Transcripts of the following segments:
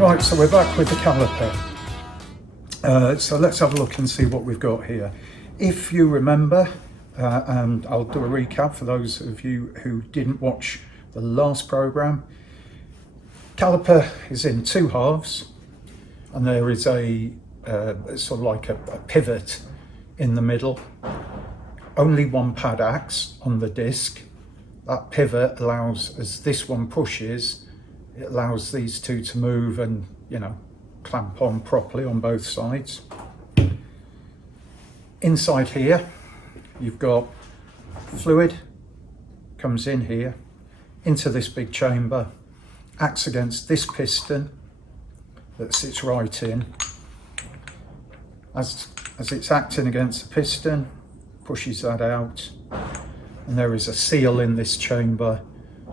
Right, so we're back with the caliper. So let's have a look and see what we've got here. If you remember, and I'll do a recap for those of you who didn't watch the last program, caliper is in two halves, and there is a sort of like a pivot in the middle. Only one pad acts on the disc. That pivot allows, as this one pushes, it allows these two to move and, you know, clamp on properly on both sides. Inside here, you've got fluid, comes in here, into this big chamber, acts against this piston that sits right in. As it's acting against the piston, pushes that out, and there is a seal in this chamber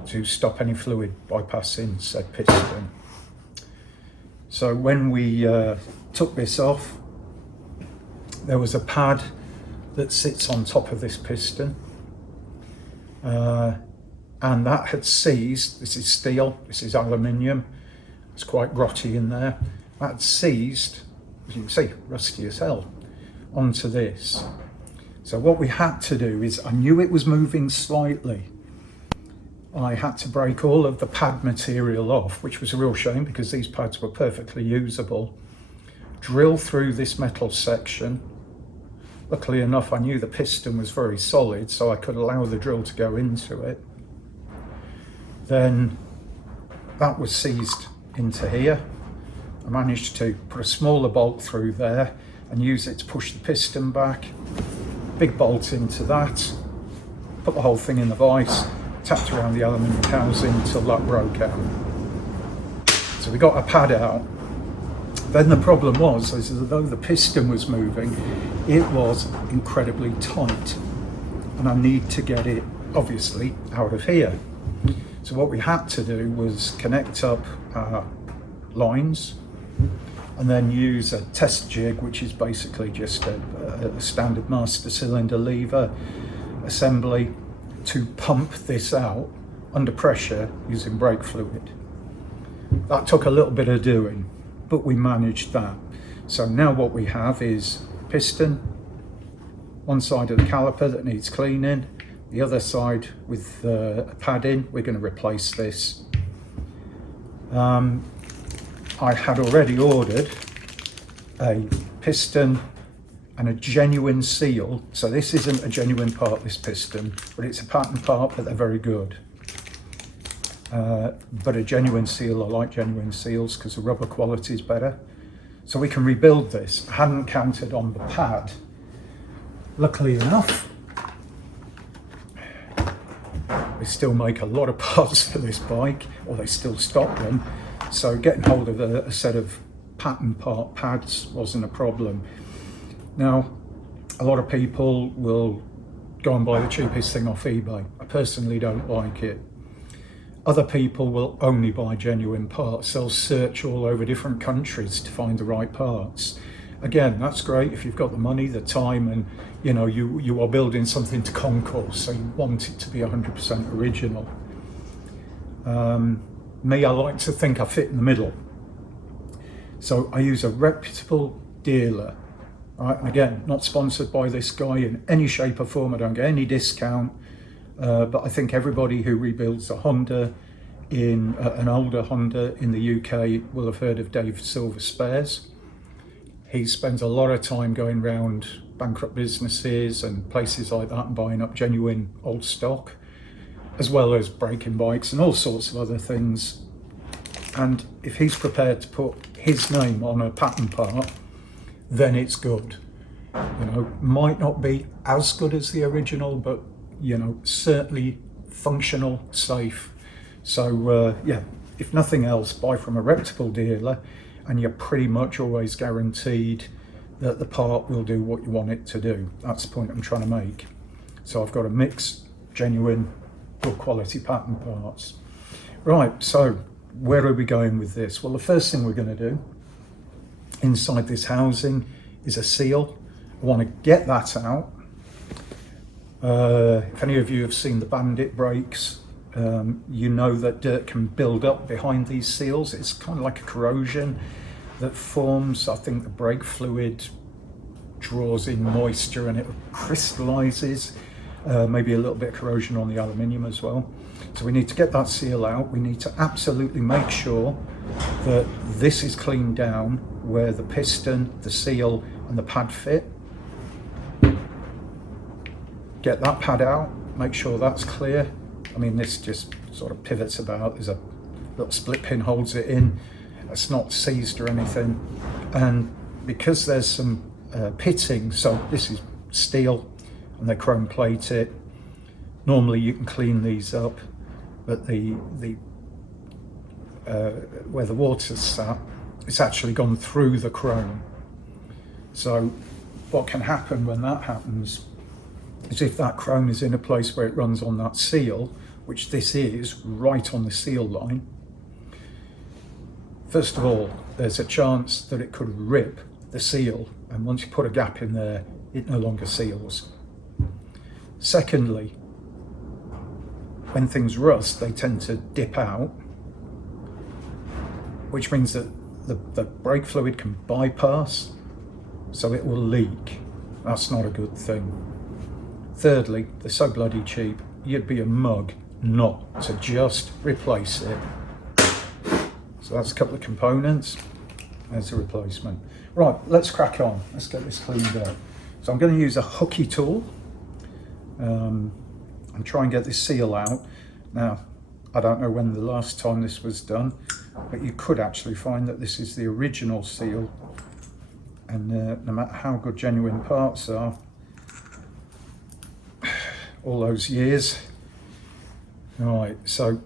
to stop any fluid bypassing said piston. So when we took this off, there was a pad that sits on top of this piston, and that had seized. This is steel, this is aluminium, it's quite grotty in there. That seized, as you can see, rusty as hell, onto this. So what we had to do is, I knew it was moving slightly. I had to break all of the pad material off, which was a real shame because these pads were perfectly usable. Drill through this metal section. Luckily enough, I knew the piston was very solid, so I could allow the drill to go into it. Then that was seized into here. I managed to put a smaller bolt through there and use it to push the piston back. Big bolt into that, put the whole thing in the vise, tapped around the aluminium housing until that broke out. So we got a pad out. Then the problem was, as though the piston was moving, it was incredibly tight, and I need to get it obviously out of here. So what we had to do was connect up our lines and then use a test jig, which is basically just a standard master cylinder lever assembly, to pump this out under pressure using brake fluid. That took a little bit of doing, but we managed that. So now what we have is piston, one side of the caliper that needs cleaning, the other side with a pad in. We're going to replace this. I had already ordered a piston and a genuine seal. So this isn't a genuine part, this piston, but it's a patent part, but they're very good. But a genuine seal, I like genuine seals because the rubber quality is better. So we can rebuild this. I hadn't counted on the pad. Luckily enough, they still make a lot of parts for this bike, or they still stock them. So getting hold of a set of patent part pads wasn't a problem. Now, a lot of people will go and buy the cheapest thing off eBay. I personally don't like it. Other people will only buy genuine parts. They'll search all over different countries to find the right parts. Again, that's great if you've got the money, the time, and you know you are building something to concourse, so you want it to be 100% original. Me, I like to think I fit in the middle. So I use a reputable dealer. Right, and again, not sponsored by this guy in any shape or form. I don't get any discount, but I think everybody who rebuilds a Honda, in an older Honda in the UK, will have heard of Dave Silver Spares. He spends a lot of time going around bankrupt businesses and places like that and buying up genuine old stock, as well as breaking bikes and all sorts of other things. And if he's prepared to put his name on a patent part, then it's good. You know, might not be as good as the original, but you know, certainly functional, safe. So yeah, if nothing else, buy from a reputable dealer, and you're pretty much always guaranteed that the part will do what you want it to do. That's the point I'm trying to make. So I've got a mix, genuine, good quality patent parts. Right, so where are we going with this? Well, the first thing we're going to do inside this housing is a seal. I want to get that out. If any of you have seen the Bandit brakes, you know that dirt can build up behind these seals. It's kind of like a corrosion that forms. I think the brake fluid draws in moisture and it crystallizes. Maybe a little bit of corrosion on the aluminium as well. So we need to get that seal out. We need to absolutely make sure that this is cleaned down where the piston, the seal and the pad fit. Get that pad out, make sure that's clear. I mean, this just sort of pivots about. There's a little split pin holds it in. It's not seized or anything. And because there's some pitting, so this is steel and they chrome plate it. Normally you can clean these up, but where the water's sat, it's actually gone through the chrome. So what can happen when that happens is if that chrome is in a place where it runs on that seal, which this is right on the seal line, first of all, there's a chance that it could rip the seal, and once you put a gap in there, it no longer seals. Secondly, when things rust, they tend to dip out, which means that the brake fluid can bypass, so it will leak. That's not a good thing. Thirdly, they're so bloody cheap, you'd be a mug not to just replace it. So that's a couple of components. There's a replacement. Right, let's crack on. Let's get this cleaned up. So I'm going to use a Hooky tool and try and get this seal out. Now, I don't know when the last time this was done, but you could actually find that this is the original seal, and no matter how good genuine parts are, all those years. All right, so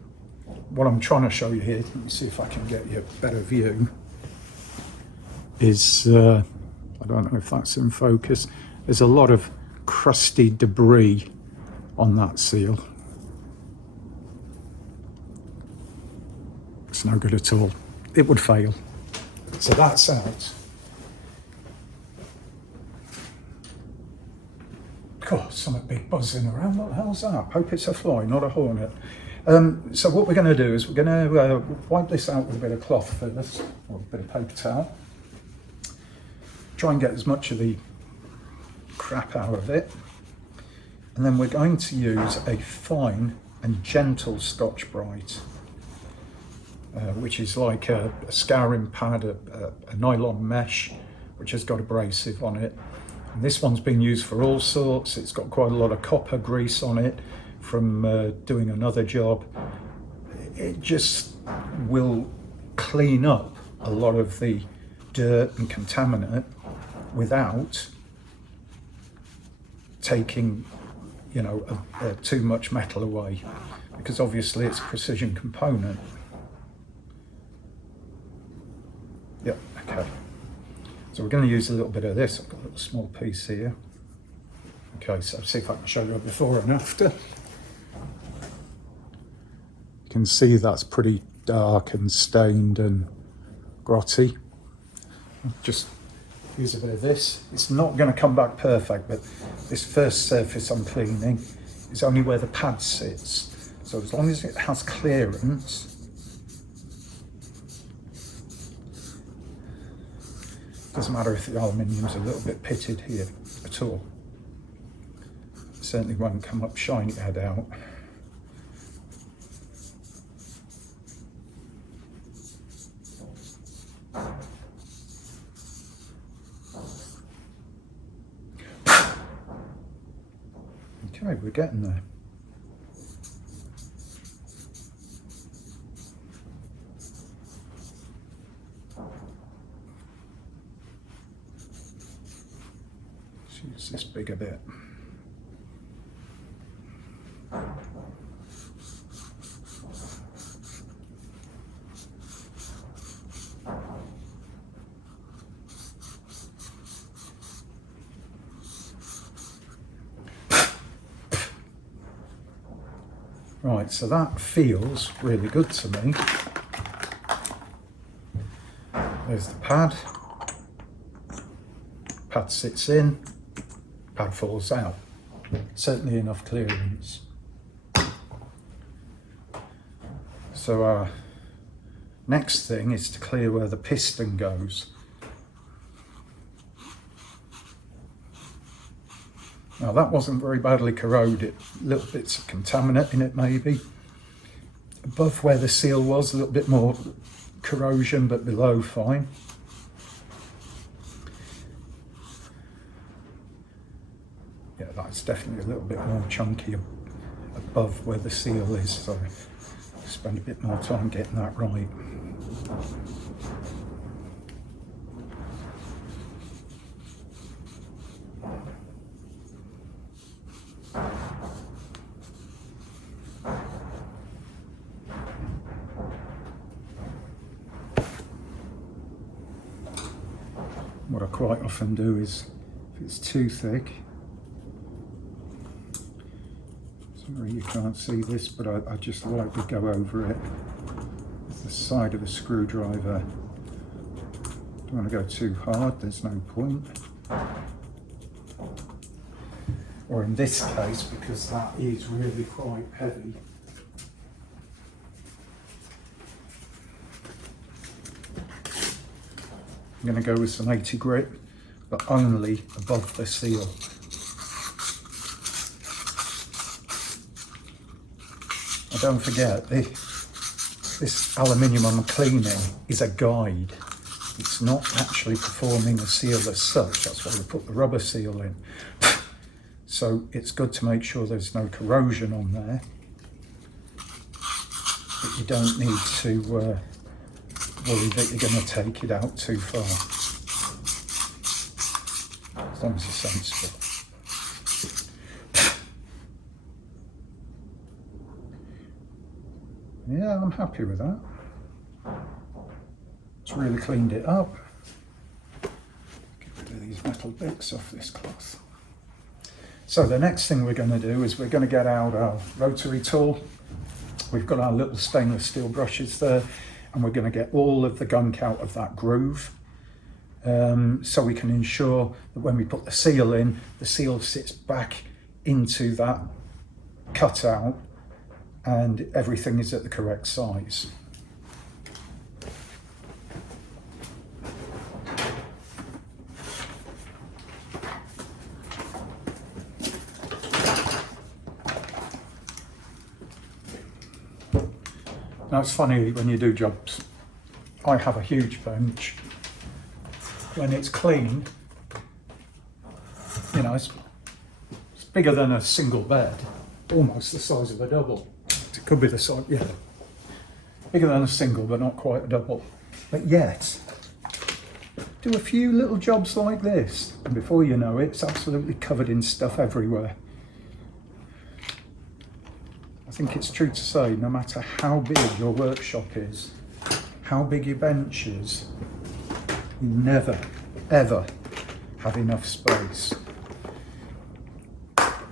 what I'm trying to show you here, let me see if I can get you a better view, is, I don't know if that's in focus, there's a lot of crusty debris on that seal. It's no good at all. It would fail. So that's out. God, something big buzzing around. What the hell's that? Hope it's a fly, not a hornet. So what we're going to do is we're going to wipe this out with a bit of cloth first, or a bit of paper towel. Try and get as much of the crap out of it. And then we're going to use a fine and gentle Scotch-Brite, which is like a scouring pad, a nylon mesh, which has got abrasive on it. And this one's been used for all sorts. It's got quite a lot of copper grease on it from doing another job. It just will clean up a lot of the dirt and contaminant without taking, you know, too much metal away, because obviously it's a precision component. Yep, okay. So we're going to use a little bit of this. I've got a little small piece here. Okay, so see if I can show you before and after. You can see that's pretty dark and stained and grotty. Just use a bit of this. It's not going to come back perfect, but this first surface I'm cleaning is only where the pad sits. So as long as it has clearance, doesn't matter if the aluminium's a little bit pitted here at all. It certainly won't come up shiny head out. Okay, we're getting there. Let's use this bigger bit. Right, so that feels really good to me. There's the pad. Pad sits in, pad falls out. Certainly enough clearance. So our next thing is to clear where the piston goes. Now that wasn't very badly corroded, little bits of contaminant in it maybe. Above where the seal was, a little bit more corrosion, but below fine. Yeah, that's definitely a little bit more chunky above where the seal is, so spend a bit more time getting that right. What I quite often do is, if it's too thick, sorry you can't see this, but I just lightly go over it with the side of a screwdriver. Don't want to go too hard, there's no point. Or in this case, because that is really quite heavy, I'm going to go with some 80 grit, but only above the seal. And don't forget, this aluminium I'm cleaning is a guide. It's not actually performing a seal as such. That's why we put the rubber seal in. So it's good to make sure there's no corrosion on there. But you don't need to worry that you're going to take it out too far, as long as it's sensible. Yeah, I'm happy with that. It's really cleaned it up. Get rid of these metal bits off this cloth. So the next thing we're going to do is we're going to get out our rotary tool. We've got our little stainless steel brushes there, and we're going to get all of the gunk out of that groove, so we can ensure that when we put the seal in, the seal sits back into that cutout and everything is at the correct size. Now it's funny when you do jobs, I have a huge bench. When it's clean, you know, it's bigger than a single bed, almost the size of a double. It could be the size, yeah, bigger than a single, but not quite a double. But yet, do a few little jobs like this, and before you know it, it's absolutely covered in stuff everywhere. I think it's true to say, no matter how big your workshop is, how big your bench is, you never, ever have enough space.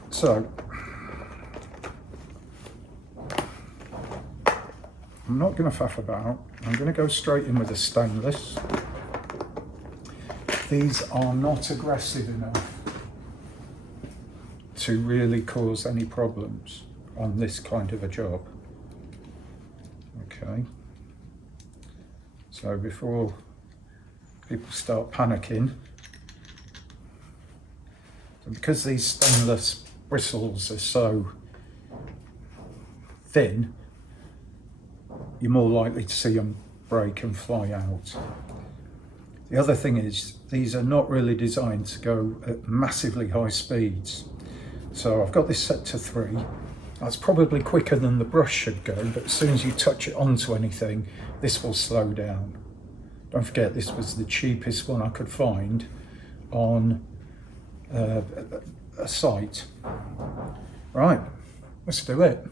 So, I'm not going to faff about. I'm going to go straight in with a stainless. These are not aggressive enough to really cause any problems on this kind of a job. Okay, so before people start panicking, because these stainless bristles are so thin, you're more likely to see them break and fly out. The other thing is, these are not really designed to go at massively high speeds. So I've got this set to 3. That's probably quicker than the brush should go, but as soon as you touch it onto anything, this will slow down. Don't forget, this was the cheapest one I could find on a site. Right, let's do it.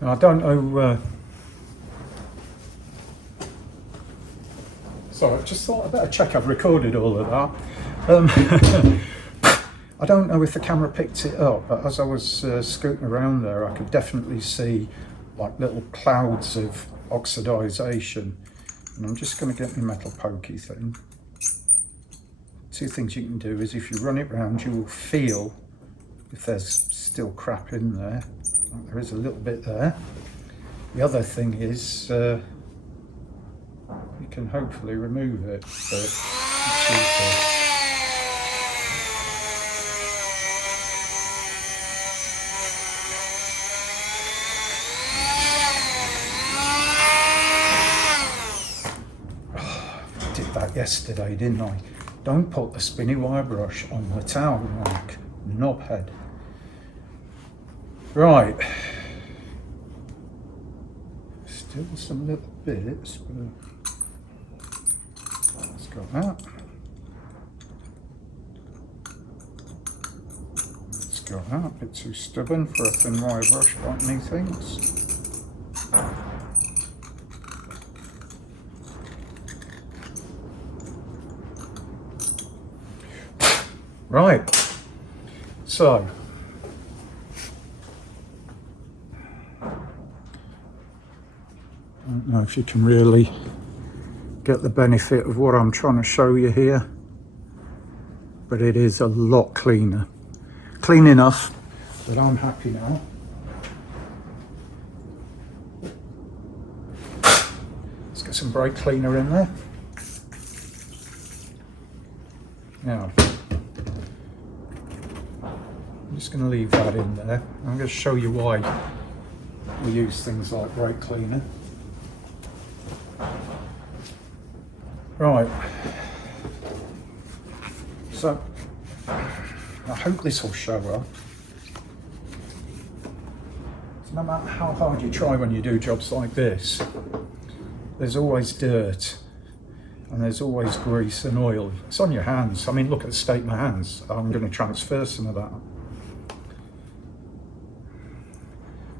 Now, I don't know, sorry, I just thought I'd better check I've recorded all of that. I don't know if the camera picked it up, but as I was scooting around there, I could definitely see like little clouds of oxidization. And I'm just going to get my metal pokey thing. Two things you can do is if you run it round, you will feel if there's still crap in there. There is a little bit there. The other thing is you can hopefully remove it, but it's cheaper. Yesterday, didn't I? Don't put the spinny wire brush on the towel like knobhead. Right. Still some little bits, but let's got that. Let's got that. A bit too stubborn for a thin wire brush, like me thinks. Right, so I don't know if you can really get the benefit of what I'm trying to show you here, but it is a lot cleaner. Clean enough that I'm happy now. Let's get some brake cleaner in there. Now, I'm just going to leave that in there. I'm going to show you why we use things like brake cleaner. Right, so I hope this will show up. So no matter how hard you try when you do jobs like this, there's always dirt and there's always grease and oil. It's on your hands. I mean, look at the state of my hands. I'm going to transfer some of that.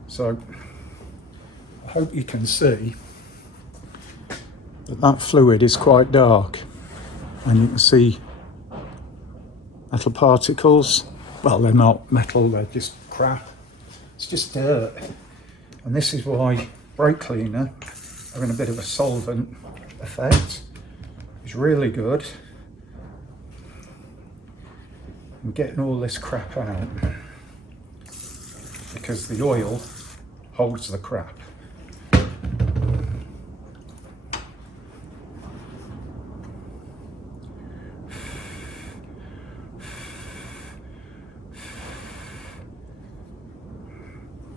So I hope you can see that that fluid is quite dark, and you can see metal particles. Well, they're not metal, they're just crap. It's just dirt. And this is why brake cleaner, having a bit of a solvent effect, is really good in getting all this crap out, because the oil holds the crap.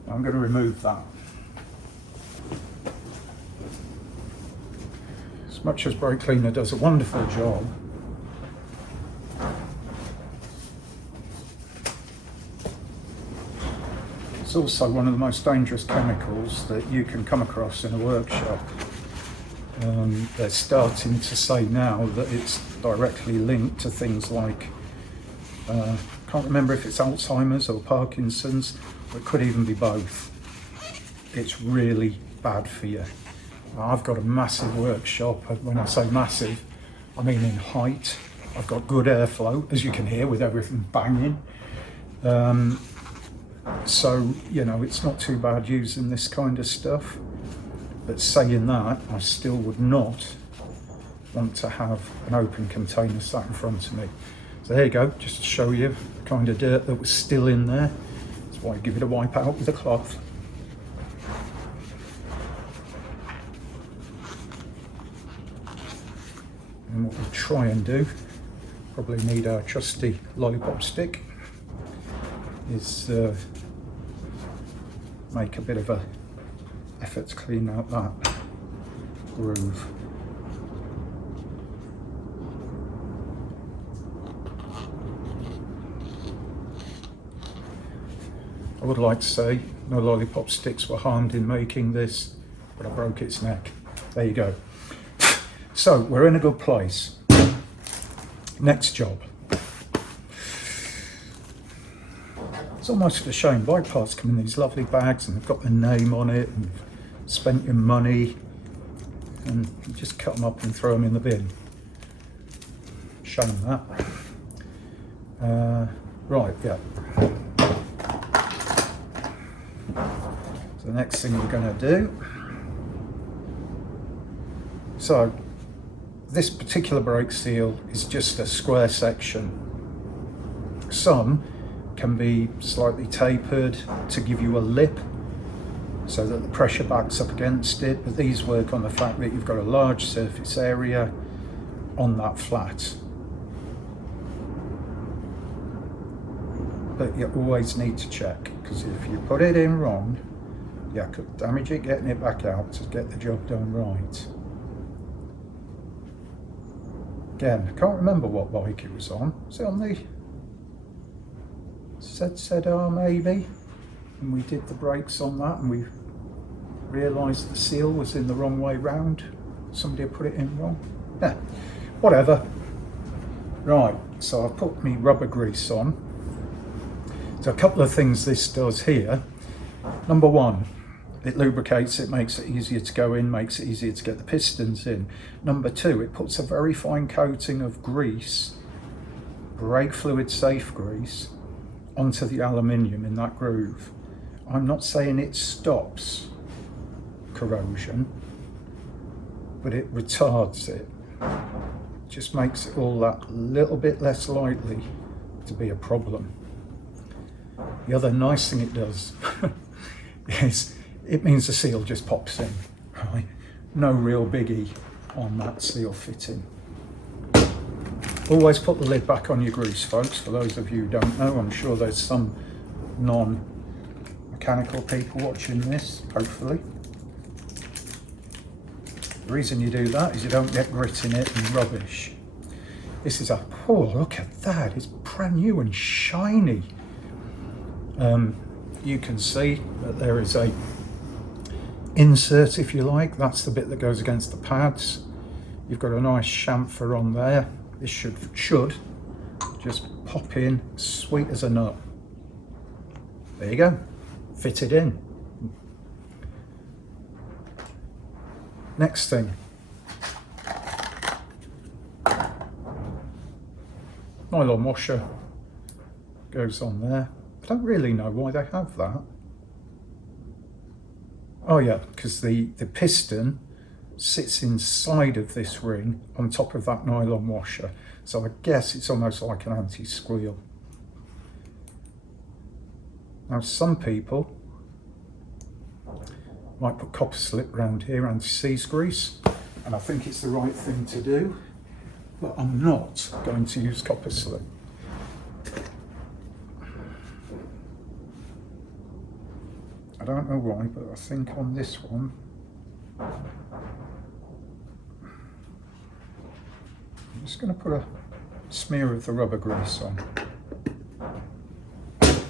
I'm going to remove that. As much as brake cleaner does a wonderful job, it's also one of the most dangerous chemicals that you can come across in a workshop. They're starting to say now that it's directly linked to things like, can't remember if it's Alzheimer's or Parkinson's, or it could even be both. It's really bad for you. I've got a massive workshop. When I say massive, I mean in height. I've got good airflow, as you can hear, with everything banging. So, you know, it's not too bad using this kind of stuff. But saying that, I still would not want to have an open container sat in front of me. So there you go, just to show you the kind of dirt that was still in there. That's why I give it a wipe out with a cloth. And what we'll try and do, probably need our trusty lollipop stick, is make a bit of a effort to clean out that groove. I would like to say no lollipop sticks were harmed in making this, but I broke its neck. There you go. So we're in a good place. Next job. It's almost a shame. Bike parts come in these lovely bags and they've got their name on it and you've spent your money, and you just cut them up and throw them in the bin. Shame that. Right, yeah. So the next thing we're going to do, so this particular brake seal is just a square section. Some can be slightly tapered to give you a lip so that the pressure backs up against it, but these work on the fact that you've got a large surface area on that flat. But you always need to check, because if you put it in wrong, you could damage it getting it back out to get the job done right. Again, I can't remember what bike it was on. Was it on the ZZR maybe? And we did the brakes on that and we realised the seal was in the wrong way round. Somebody had put it in wrong. Yeah, whatever. Right, so I've put my rubber grease on. So a couple of things this does here. Number one, it lubricates it, makes it easier to go in, makes it easier to get the pistons in. Number two, it puts a very fine coating of grease, brake fluid safe grease, onto the aluminium in that groove. I'm not saying it stops corrosion, but it retards it. Just makes it all that little bit less likely to be a problem. The other nice thing it does is it means the seal just pops in, right? No real biggie on that seal fitting. Always put the lid back on your grease, folks. For those of you who don't know, I'm sure there's some non-mechanical people watching this, hopefully. The reason you do that is you don't get grit in it and rubbish. This is a, oh, look at that, it's brand new and shiny. You can see that there is a insert, if you like. That's the bit that goes against the pads. You've got a nice chamfer on there. This should just pop in, sweet as a nut. There you go, fitted in. Next thing, nylon washer goes on there. I don't really know why they have that. Oh yeah, because the piston sits inside of this ring on top of that nylon washer. So I guess it's almost like an anti-squeal. Now some people might put copper slip around here, anti-seize grease, and I think it's the right thing to do, but I'm not going to use copper slip. I don't know why, but I think on this one, I'm just going to put a smear of the rubber grease on. And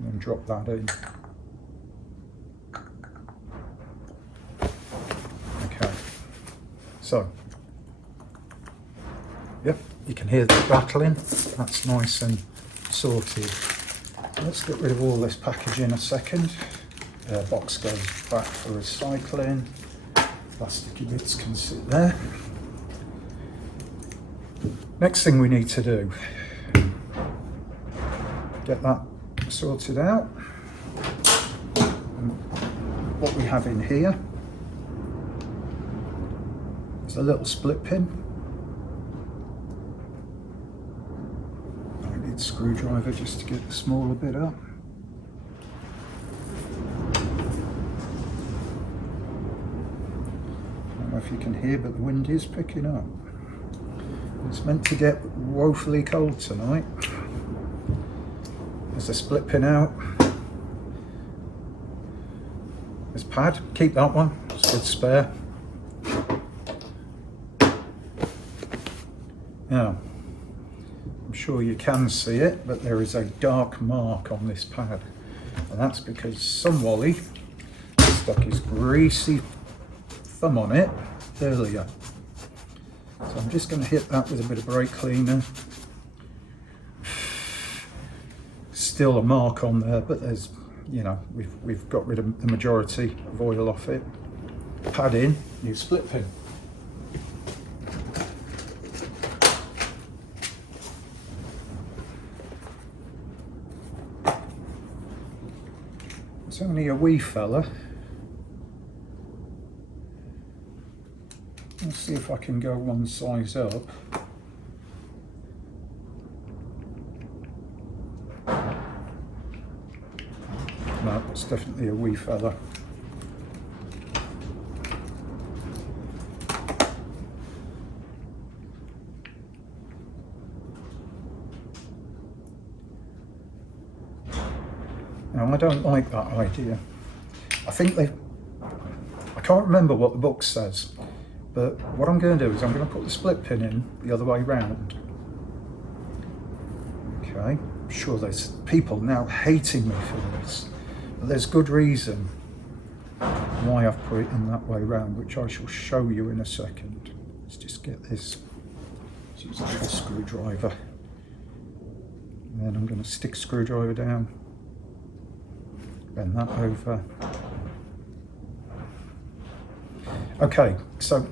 then drop that in. Okay, so, yep, you can hear the rattling. That's nice and sorted. Let's get rid of all this packaging in a second. Box goes back for recycling. Plasticky bits can sit there. Next thing we need to do, get that sorted out. And what we have in here is a little split pin. I need a screwdriver just to get the smaller bit up. I don't know if you can hear, but the wind is picking up. It's meant to get woefully cold tonight. There's a split pin out. This pad, keep that one, it's a good spare. Now, I'm sure you can see it, but there is a dark mark on this pad. And that's because some Wally stuck his greasy thumb on it earlier. So I'm just going to hit that with a bit of brake cleaner. still a mark on there, but there's, you know, we've got rid of the majority of oil off it. Pad in, new split pin. It's only a wee fella. Let's see if I can go one size up. No, it's definitely a wee fella. Now, I don't like that idea. I think I can't remember what the book says, but what I'm going to do is I'm going to put the split pin in the other way round. Okay, I'm sure there's people now hating me for this, but there's good reason why I've put it in that way round, which I shall show you in a second. Let's just get this. Let's use a little screwdriver. And then I'm going to stick screwdriver down. Bend that over. Okay, so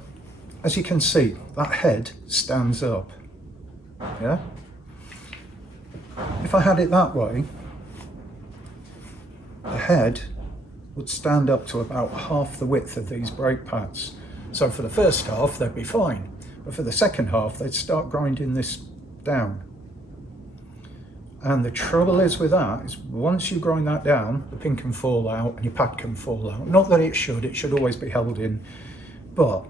as you can see, that head stands up. Yeah? If I had it that way, the head would stand up to about half the width of these brake pads. So for the first half, they'd be fine. But for the second half, they'd start grinding this down. And the trouble is with that is once you grind that down, the pin can fall out and your pad can fall out. Not that it should always be held in. But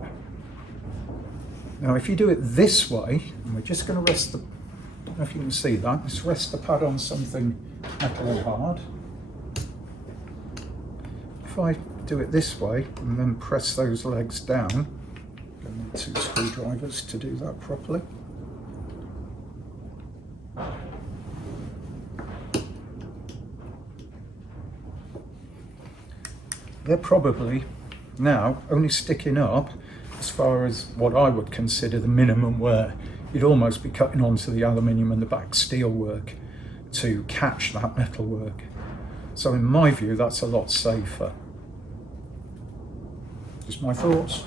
now if you do it this way, and we're just going to rest the, I don't know if you can see that, let's rest the pad on something metal and hard. If I do it this way and then press those legs down, I need 2 screwdrivers to do that properly. They're probably now only sticking up as far as what I would consider the minimum wear. You'd almost be cutting onto the aluminium and the back steel work to catch that metal work. So in my view, that's a lot safer. Just my thoughts.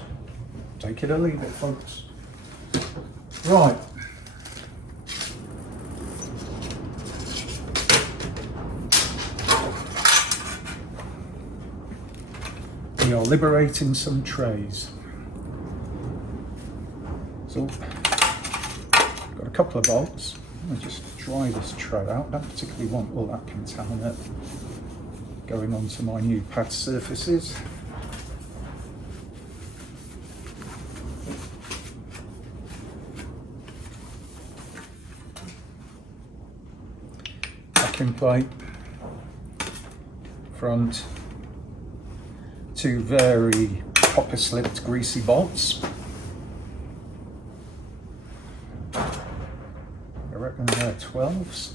Take it or leave it, folks. Right. We are liberating some trays. So, got a couple of bolts. I'll just dry this tray out. Don't particularly want all that contaminant going onto my new pad surfaces. Backing plate, front, 2 very copper slipped greasy bolts. I reckon they're 12s.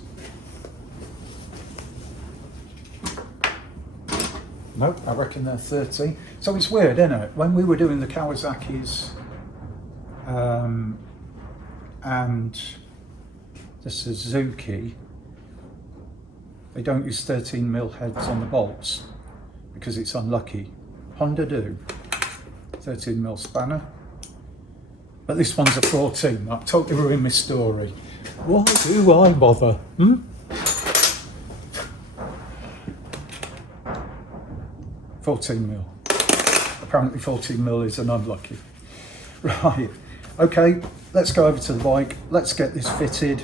Nope, I reckon they're 30. So it's weird, isn't it? When we were doing the Kawasaki's and the Suzuki, they don't use 13mm heads on the bolts because it's unlucky. Honda do. 13mm spanner. But this one's a 14. That totally ruined my story. Why do I bother? 14mm. Apparently 14mm is an unlucky. Right. Okay, let's go over to the bike. Let's get this fitted.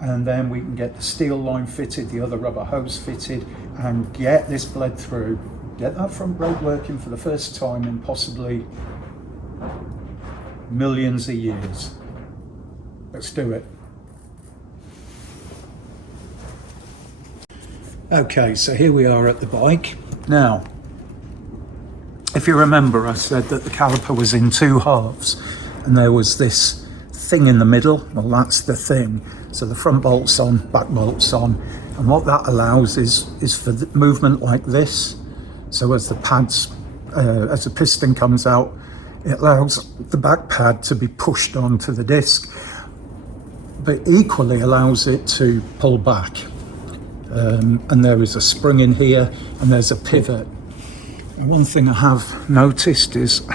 And then we can get the steel line fitted, the other rubber hose fitted, and get this bled through. Get that front brake working for the first time in possibly millions of years. Let's do it. Okay, so here we are at the bike. Now, if you remember, I said that the caliper was in 2 halves and there was this thing in the middle. Well, that's the thing. So the front bolt's on, back bolt's on. And what that allows is for the movement like this. So as the pads, as the piston comes out, it allows the back pad to be pushed onto the disc, but equally allows it to pull back. and there is a spring in here, and there's a pivot. And one thing I have noticed is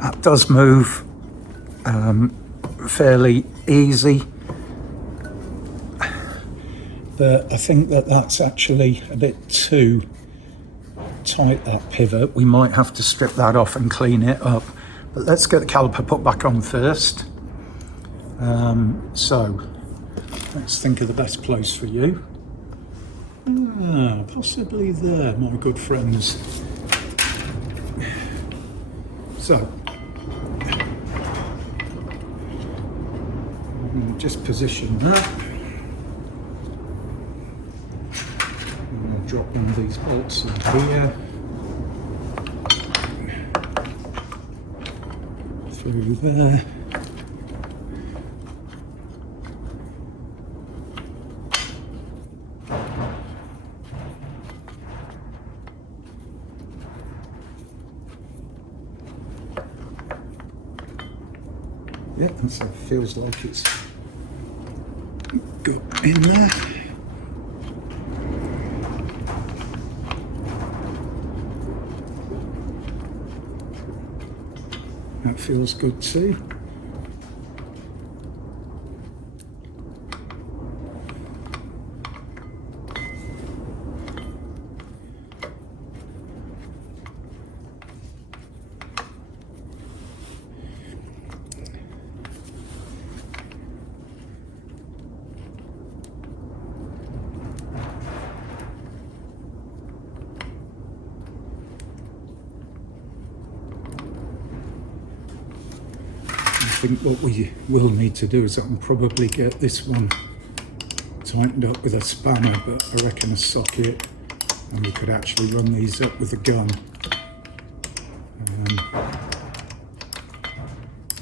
that does move fairly easy, but I think that that's actually a bit too tight, that pivot. We might have to strip that off and clean it up, but let's get the caliper put back on first. So let's think of the best place for you. Possibly there, my good friends. So just position that. I'll drop one of these bolts in here, through there. Yeah, and so it feels like it's good in there. That feels good too. I think what we will need to do is I can probably get this one tightened up with a spanner, but I reckon a socket, and we could actually run these up with a gun.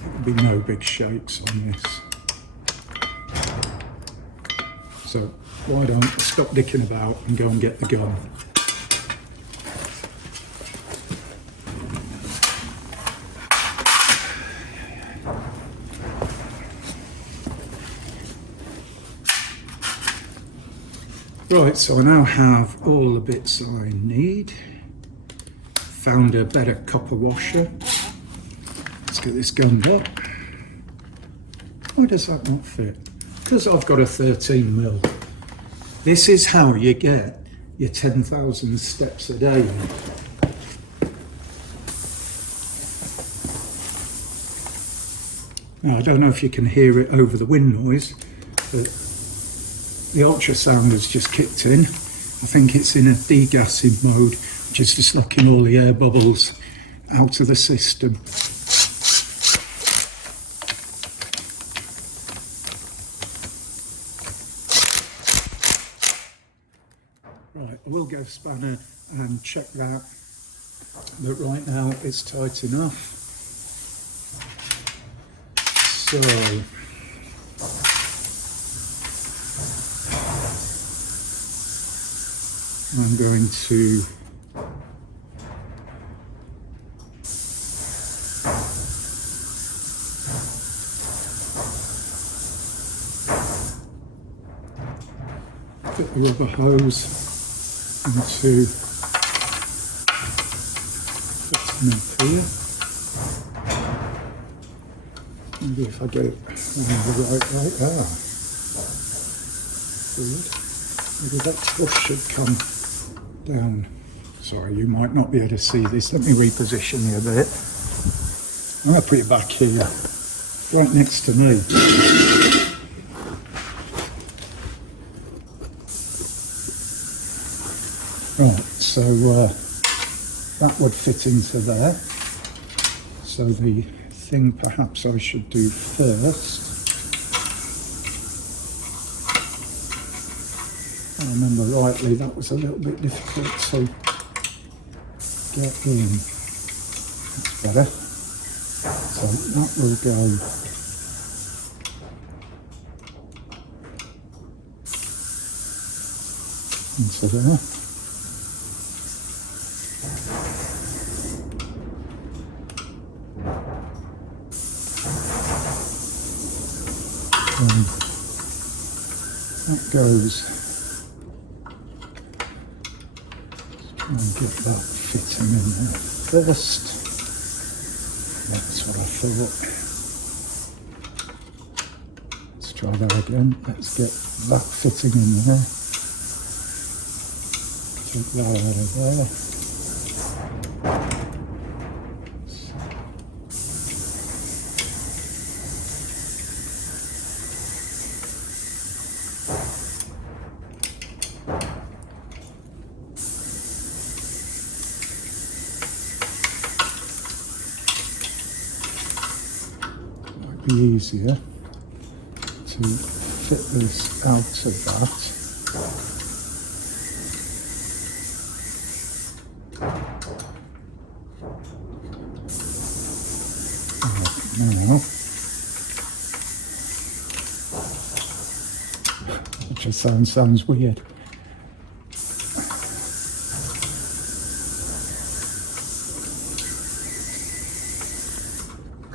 There'll be no big shakes on this. So why don't I stop dicking about and go and get the gun. Right, so I now have all the bits I need. Found a better copper washer. Let's get this gunned up. Why does that not fit? Because I've got a 13mm. This is how you get your 10,000 steps a day. Now, I don't know if you can hear it over the wind noise, but the ultrasound has just kicked in. I think it's in a degassing mode, which is just sucking all the air bubbles out of the system. Right, I will go spanner and check that, but right now it's tight enough. So I'm going to put the rubber hose into bottom up here. Maybe if I get it the right way. Good. Maybe that bush should come down. Sorry, you might not be able to see this. Let me reposition you a bit. I'm going to put you back here, right next to me. Right, so that would fit into there. So the thing perhaps I should do first, if I remember rightly, that was a little bit difficult to get in. That's better. So that will go into there. That goes Try and get that fitting in there first. That's what I thought. Let's try that again. Let's get that fitting in there. Take that out of there. Be easier to fit this out of that. Now, it just sounds weird.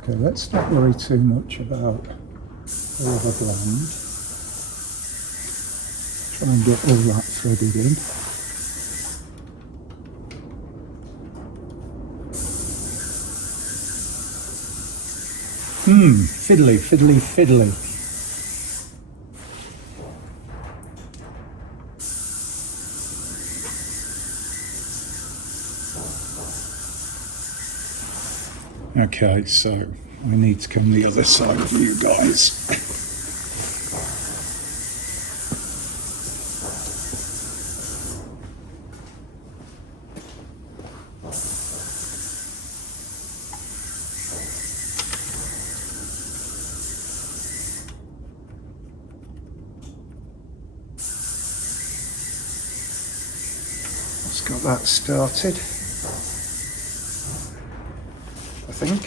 Okay, let's not worry too much about overblend. Try and get all that threaded in. Fiddly, fiddly, fiddly. Okay, so I need to come the other side of you guys. Let's got that started. I think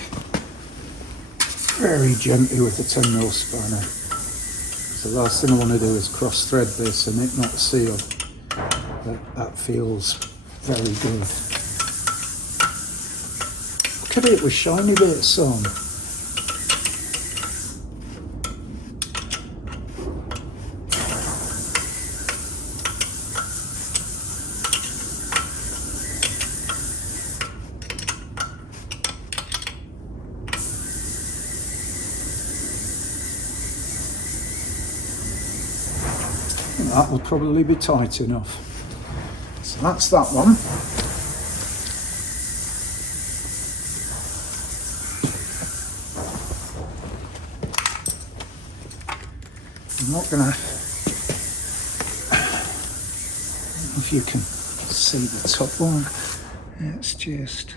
very gently with the 10mm spanner. So the last thing I want to do is cross thread this and it not seal. That feels very good. Look at it with shiny bits on. That will probably be tight enough. So that's that one. I'm not gonna, I don't know if you can see the top one. It's just,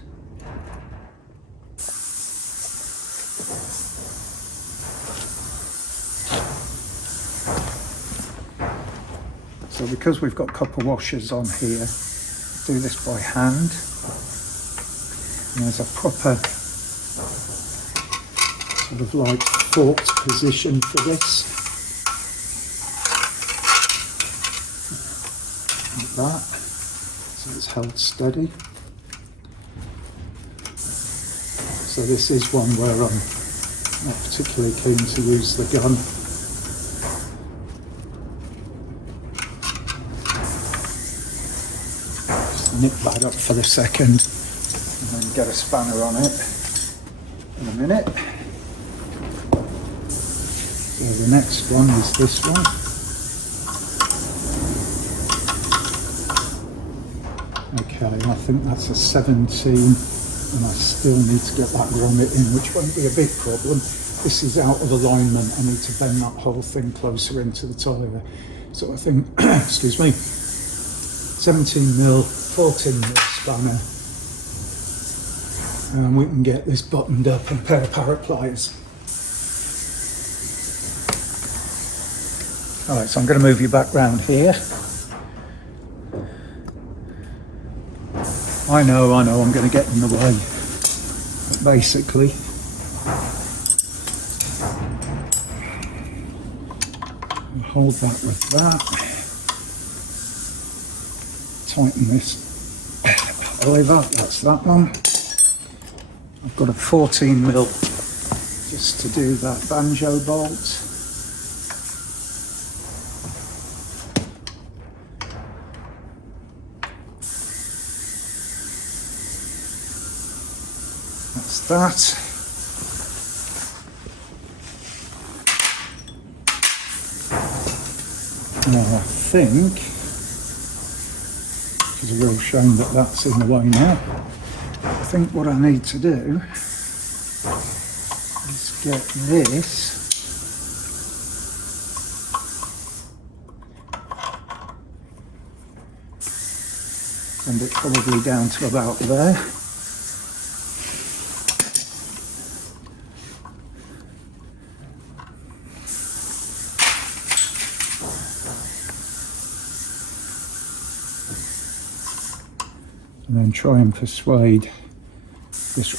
so because we've got copper washers on here, do this by hand. And there's a proper sort of like forked position for this. Like that. So it's held steady. So this is one where I'm not particularly keen to use the gun. Nip that up for a second and then get a spanner on it in a minute. So the next one is this one. Okay, I think that's a 17 and I still need to get that grommet in, which won't be a big problem. This is out of alignment. I need to bend that whole thing closer into the tyre. So I think, excuse me, 17mm, 14mm spanner, and we can get this buttoned up and a pair of parrot pliers. Alright, so I'm going to move you back round here. I know, I'm going to get in the way. But basically, I'll hold that with that. Tighten this over, that's that one. I've got a 14mm just to do that banjo bolt. That's that. Now I think, it's a real shame that that's in the way now, I think what I need to do is get this and it's probably down to about there. And then try and persuade this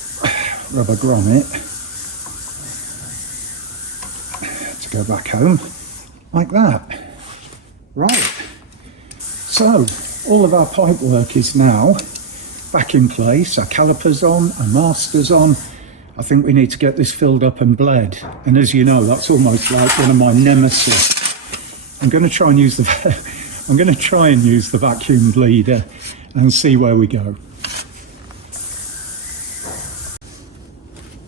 rubber grommet to go back home like that. Right, so all of our pipe work is now back in place. Our caliper's on, our master's on. I think we need to get this filled up and bled. And as you know, that's almost like one of my nemesis. I'm going to try and use the vacuum bleeder and see where we go.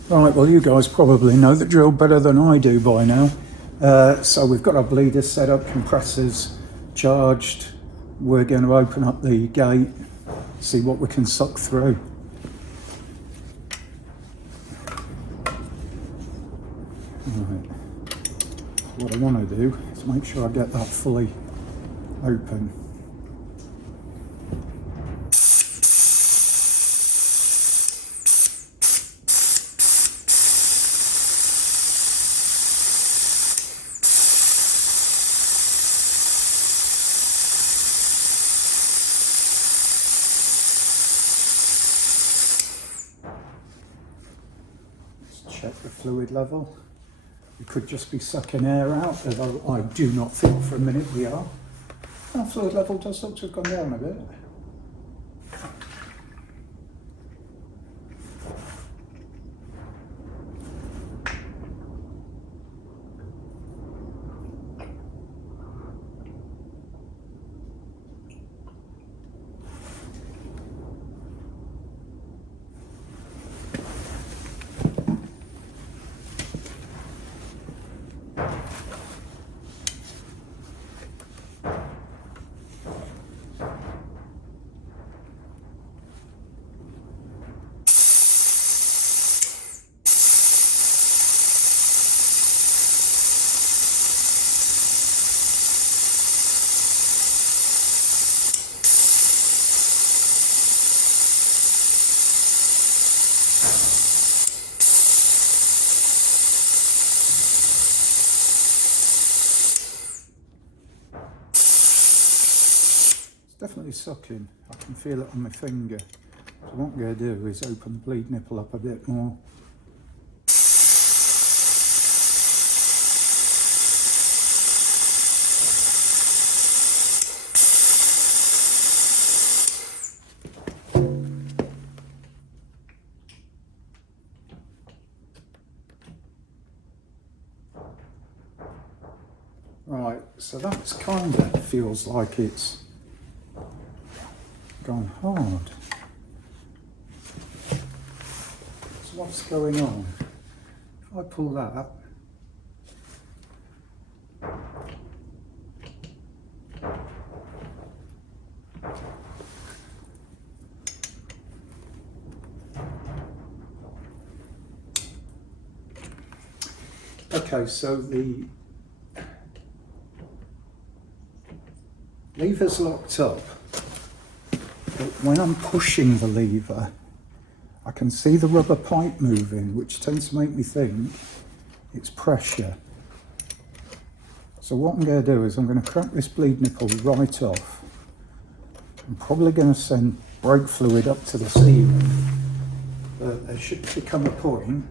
Right, well you guys probably know the drill better than I do by now. So we've got our bleeders set up, compressors charged. We're going to open up the gate, see what we can suck through. Right. What I want to do is make sure I get that fully open. Check the fluid level. We could just be sucking air out, although I do not think for a minute we are. Our fluid level does look to have gone down a bit. Definitely sucking. I can feel it on my finger. So what I'm going to do is open the bleed nipple up a bit more. Right, so that's kind of feels like it's gone hard. So what's going on? If I pull that, okay, so the lever's locked up. But when I'm pushing the lever, I can see the rubber pipe moving, which tends to make me think it's pressure. So what I'm going to do is I'm going to crack this bleed nipple right off. I'm probably going to send brake fluid up to the ceiling, but there should become a point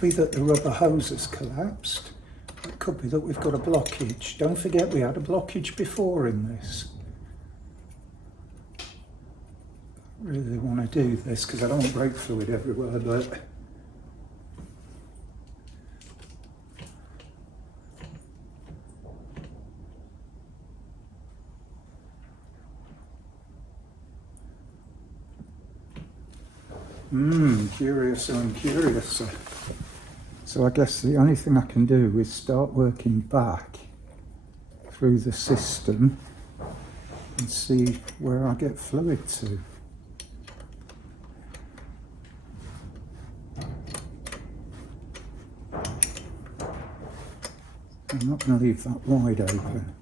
be that the rubber hose has collapsed. It could be that we've got a blockage. Don't forget we had a blockage before in this. I really want to do this because I don't want brake fluid everywhere, but Curiouser and curiouser. So I guess the only thing I can do is start working back through the system and see where I get fluid to. I'm not going to leave that wide open.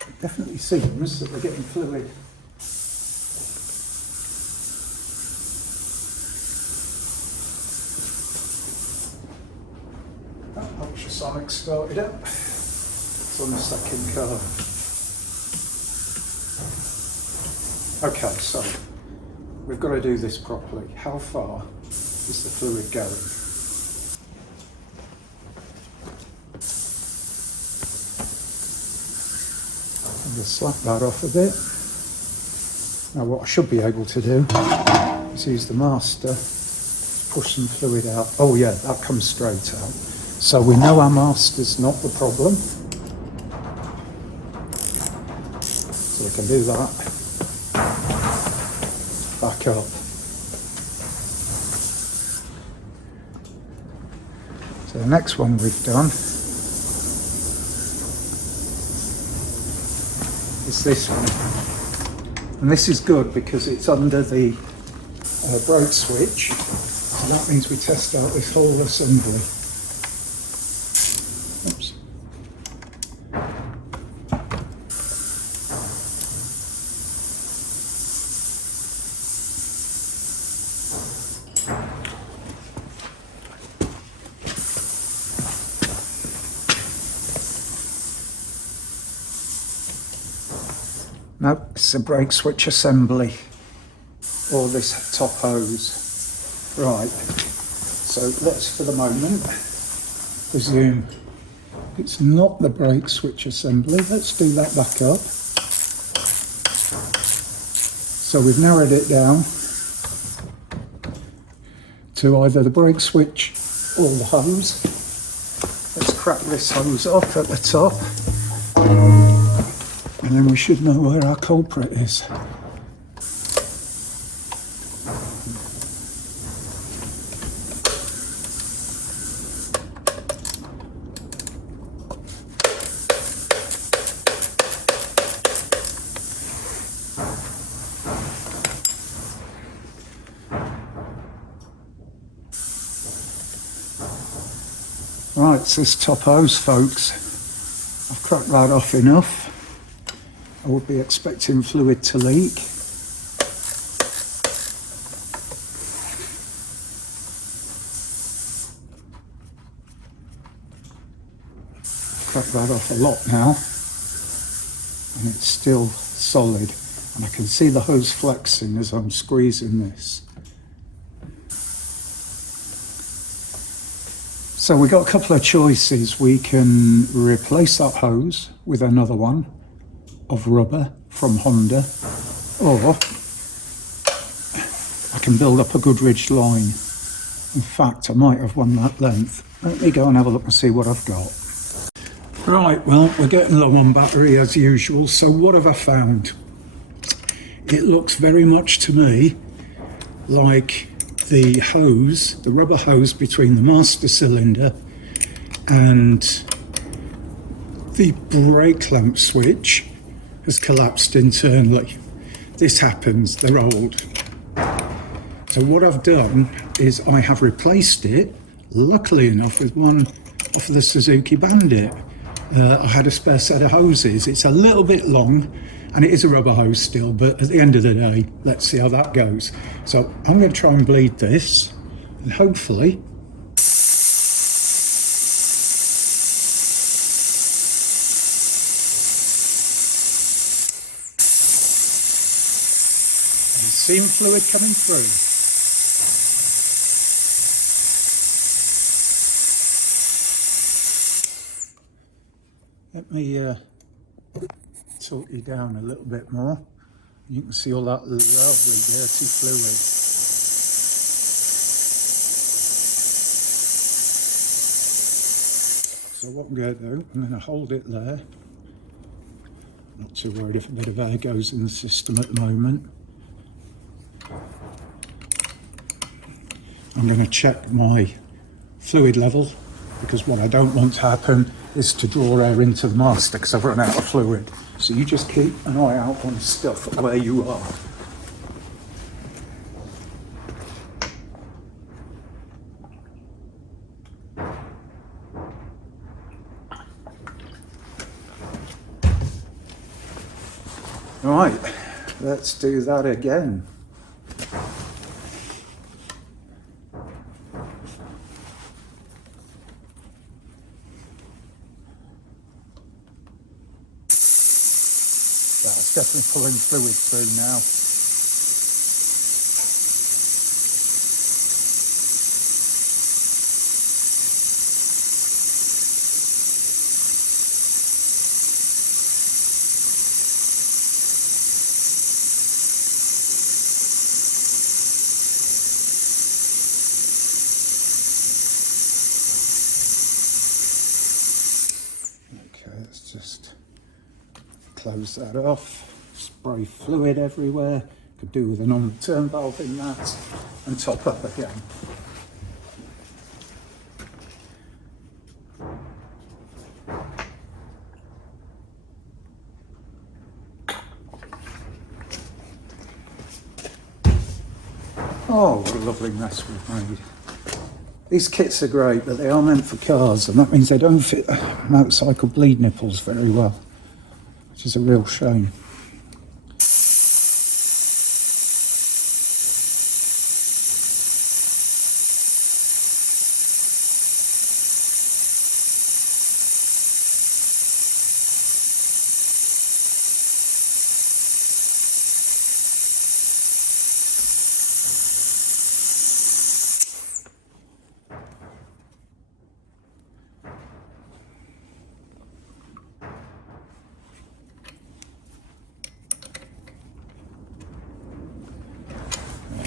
It definitely seems that we're getting fluid. That ultrasonic started up. It's on the second car. Okay, so we've got to do this properly. How far is the fluid going? Just slap that off a bit. Now what I should be able to do is use the master, push some fluid out. Oh yeah, that comes straight out. So we know our master's not the problem. So we can do that. Back up. So the next one we've done is this one, and this is good because it's under the brake switch, so that means we test out this whole assembly. Oops. No, it's a brake switch assembly, or this top hose. Right, so let's for the moment presume it's not the brake switch assembly. Let's do that back up. So we've narrowed it down to either the brake switch or the hose. Let's crack this hose off at the top. And then we should know where our culprit is. Right, it's this top hose, folks. I've cracked that off enough. I would be expecting fluid to leak. Crack that off a lot now, and it's still solid, and I can see the hose flexing as I'm squeezing this. So we've got a couple of choices. We can replace that hose with another one of rubber from Honda, or I can build up a good ridged line. In fact, I might have one that length. Let me go and have a look and see what I've got. Right, well, we're getting low on battery as usual, so what have I found? It looks very much to me like the hose, the rubber hose between the master cylinder and the brake clamp switch has collapsed internally. This happens, they're old. So what I've done is I have replaced it, luckily enough, with one off the Suzuki Bandit. I had a spare set of hoses. It's a little bit long and it is a rubber hose still, but at the end of the day, let's see how that goes. So I'm going to try and bleed this, and hopefully seam fluid coming through. Let me tilt you down a little bit more. You can see all that lovely dirty fluid. So what I'm going to do, I'm going to hold it there. Not too worried if a bit of air goes in the system at the moment. I'm going to check my fluid level, because what I don't want to happen is to draw air into the master because I've run out of fluid. So you just keep an eye out on stuff where you are. Right, let's do that again. That's definitely pulling fluid through now. Okay, let's just close that off. Spray fluid everywhere. Could do with an on-return valve in that, and top up again. Oh, what a lovely mess we've made. These kits are great, but they are meant for cars, and that means they don't fit motorcycle bleed nipples very well, which is a real shame.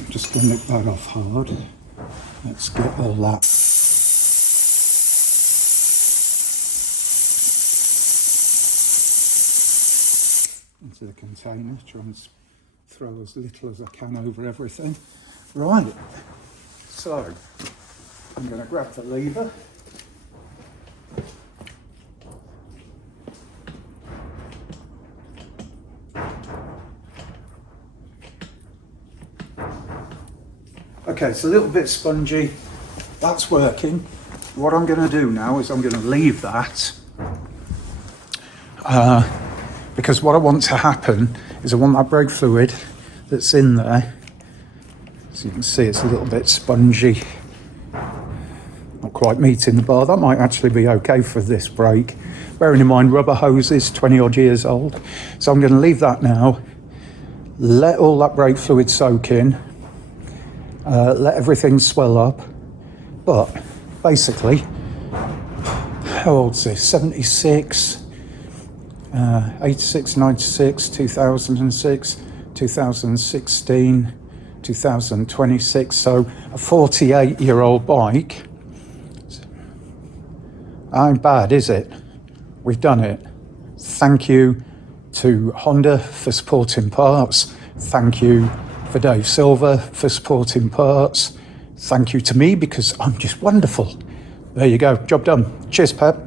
Just going to nip that off hard. Let's get all that. Into the container, try and throw as little as I can over everything. Right, so I'm going to grab the lever. Okay, it's a little bit spongy. That's working. What I'm going to do now is I'm going to leave that because what I want to happen is I want that brake fluid that's in there. So you can see it's a little bit spongy. Not quite meeting the bar. That might actually be okay for this brake. Bearing in mind rubber hoses, 20 odd years old. So I'm going to leave that now. Let all that brake fluid soak in. Let everything swell up, but basically, how old's this? 76, 86, 96, 2006, 2016, 2026, so a 48-year-old bike. Ain't bad, is it? We've done it. Thank you to Honda for supporting parts. Thank you for Dave Silver for supporting parts. Thank you to me because I'm just wonderful. There you go, job done. Cheers, Pep.